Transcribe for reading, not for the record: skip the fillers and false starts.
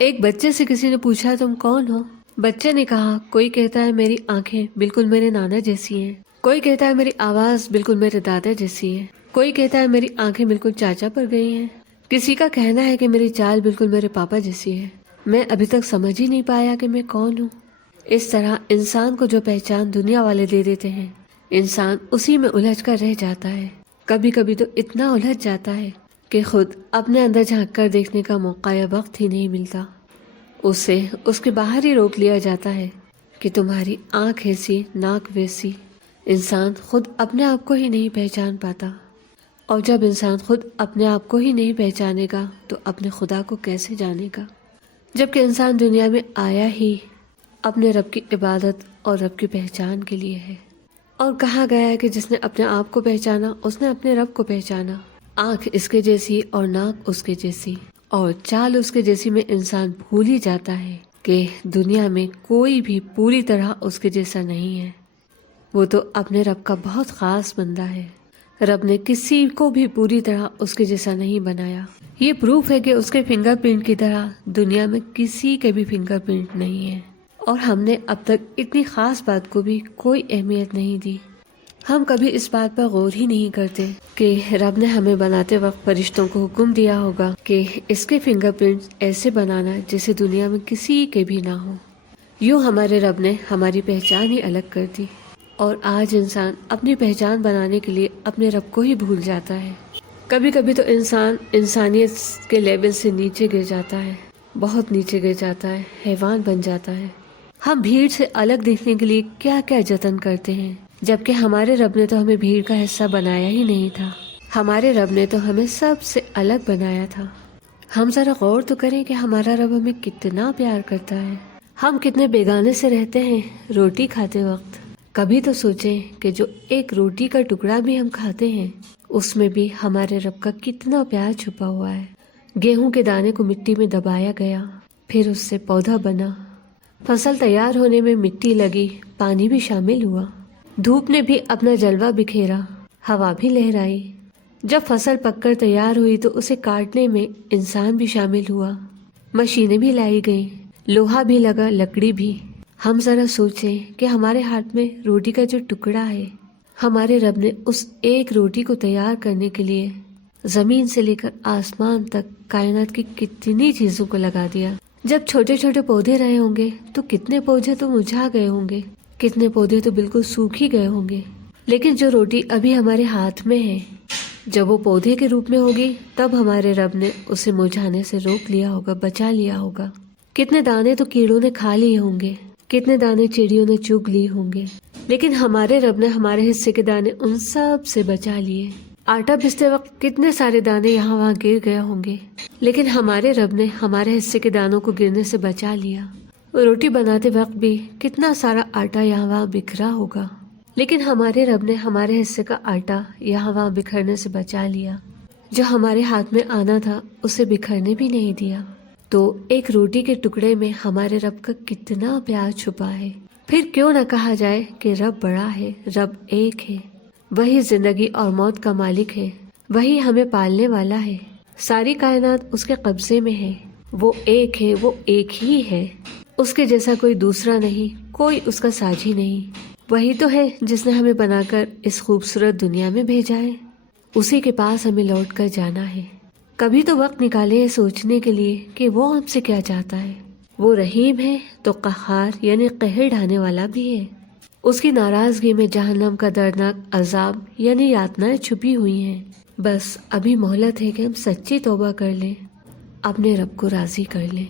ایک بچے سے کسی نے پوچھا تم کون ہو؟ بچے نے کہا کوئی کہتا ہے میری آنکھیں بالکل میرے نانا جیسی ہیں، کوئی کہتا ہے میری آواز بالکل میرے دادا جیسی ہے، کوئی کہتا ہے میری آنکھیں بالکل چاچا پر گئی ہیں، کسی کا کہنا ہے کہ میری چال بالکل میرے پاپا جیسی ہے۔ میں ابھی تک سمجھ ہی نہیں پایا کہ میں کون ہوں۔ اس طرح انسان کو جو پہچان دنیا والے دے دیتے ہیں، انسان اسی میں الجھ کر رہ جاتا ہے۔ کبھی کبھی تو اتنا الجھ جاتا ہے کہ خود اپنے اندر جھانک کر دیکھنے کا موقع یا وقت ہی نہیں ملتا۔ اسے اس کے باہر ہی روک لیا جاتا ہے کہ تمہاری آنکھ ایسی، ناک ویسی۔ انسان خود اپنے آپ کو ہی نہیں پہچان پاتا، اور جب انسان خود اپنے آپ کو ہی نہیں پہچانے گا تو اپنے خدا کو کیسے جانے گا؟ جبکہ انسان دنیا میں آیا ہی اپنے رب کی عبادت اور رب کی پہچان کے لیے ہے، اور کہا گیا ہے کہ جس نے اپنے آپ کو پہچانا اس نے اپنے رب کو پہچانا۔ آنکھ اس کے جیسی اور ناک اس کے جیسی اور چال اس کے جیسی میں انسان بھول ہی جاتا ہے کہ دنیا میں کوئی بھی پوری طرح اس کے جیسا نہیں ہے۔ وہ تو اپنے رب کا بہت خاص بندہ ہے۔ رب نے کسی کو بھی پوری طرح اس کے جیسا نہیں بنایا۔ یہ پروف ہے کہ اس کے فنگر پرنٹ کی طرح دنیا میں کسی کے بھی فنگر پرنٹ نہیں ہے، اور ہم نے اب تک اتنی خاص بات کو بھی کوئی اہمیت نہیں دی۔ ہم کبھی اس بات پر غور ہی نہیں کرتے کہ رب نے ہمیں بناتے وقت فرشتوں کو حکم دیا ہوگا کہ اس کے فنگر پرنٹس ایسے بنانا جیسے دنیا میں کسی کے بھی نہ ہو۔ یوں ہمارے رب نے ہماری پہچان ہی الگ کر دی، اور آج انسان اپنی پہچان بنانے کے لیے اپنے رب کو ہی بھول جاتا ہے۔ کبھی کبھی تو انسان انسانیت کے لیول سے نیچے گر جاتا ہے، بہت نیچے گر جاتا ہے، حیوان بن جاتا ہے۔ ہم بھیڑ سے الگ دیکھنے کے لیے کیا کیا جتن کرتے ہیں، جبکہ ہمارے رب نے تو ہمیں بھیڑ کا حصہ بنایا ہی نہیں تھا۔ ہمارے رب نے تو ہمیں سب سے الگ بنایا تھا۔ ہم ذرا غور تو کریں کہ ہمارا رب ہمیں کتنا پیار کرتا ہے۔ ہم کتنے بیگانے سے رہتے ہیں روٹی کھاتے وقت۔ کبھی تو سوچیں کہ جو ایک روٹی کا ٹکڑا بھی ہم کھاتے ہیں اس میں بھی ہمارے رب کا کتنا پیار چھپا ہوا ہے۔ گیہوں کے دانے کو مٹی میں دبایا گیا، پھر اس سے پودا بنا، فصل تیار ہونے میں مٹی لگی، پانی بھی شامل ہوا، دھوپ نے بھی اپنا جلوہ بکھیرا، ہوا بھی لہرائی۔ جب فصل پک کر تیار ہوئی تو اسے کاٹنے میں انسان بھی شامل ہوا، مشینیں بھی لائی گئیں، لوہا بھی لگا، لکڑی بھی۔ ہم ذرا سوچیں کہ ہمارے ہاتھ میں روٹی کا جو ٹکڑا ہے، ہمارے رب نے اس ایک روٹی کو تیار کرنے کے لیے زمین سے لے کر آسمان تک کائنات کی کتنی چیزوں کو لگا دیا۔ جب چھوٹے چھوٹے پودے رہے ہوں گے تو کتنے پودے تو مرجھا گئے ہوں گے، کتنے پودے تو بالکل سوکھ ہی گئے ہوں گے، لیکن جو روٹی ابھی ہمارے ہاتھ میں ہے، جب وہ پودے کے روپ میں ہوگی تب ہمارے رب نے اسے مرجھانے سے روک لیا ہوگا، بچا لیا ہوگا۔ کتنے دانے تو کیڑوں نے کھا لیے ہوں گے، کتنے دانے چڑیوں نے چگ لیے ہوں گے، لیکن ہمارے رب نے ہمارے حصے کے دانے ان سب سے بچا لیے۔ آٹا پیستے وقت کتنے سارے دانے یہاں وہاں گر گئے ہوں گے، لیکن ہمارے رب نے ہمارے حصے کے دانوں کو گرنے سے بچا لیا۔ روٹی بناتے وقت بھی کتنا سارا آٹا یہاں وہاں بکھرا ہوگا، لیکن ہمارے رب نے ہمارے حصے کا آٹا یہاں وہاں بکھرنے سے بچا لیا۔ جو ہمارے ہاتھ میں آنا تھا اسے بکھرنے بھی نہیں دیا۔ تو ایک روٹی کے ٹکڑے میں ہمارے رب کا کتنا پیار چھپا ہے۔ پھر کیوں نہ کہا جائے کہ رب بڑا ہے، رب ایک ہے، وہی زندگی اور موت کا مالک ہے، وہی ہمیں پالنے والا ہے، ساری کائنات اس کے قبضے میں ہے، وہ ایک ہے، وہ ایک ہی ہے، اس کے جیسا کوئی دوسرا نہیں، کوئی اس کا ساجی نہیں۔ وہی تو ہے جس نے ہمیں بنا کر اس خوبصورت دنیا میں بھیجا ہے، اسی کے پاس ہمیں لوٹ کر جانا ہے۔ کبھی تو وقت نکالے سوچنے کے لیے کہ وہ ہم سے کیا چاہتا ہے۔ وہ رحیم ہے تو قہار یعنی قہر ڈھانے والا بھی ہے۔ اس کی ناراضگی میں جہنم کا دردناک عذاب یعنی یاتنائیں چھپی ہوئی ہیں۔ بس ابھی مہلت ہے کہ ہم سچی توبہ کر لیں، اپنے رب کو راضی کر لیں۔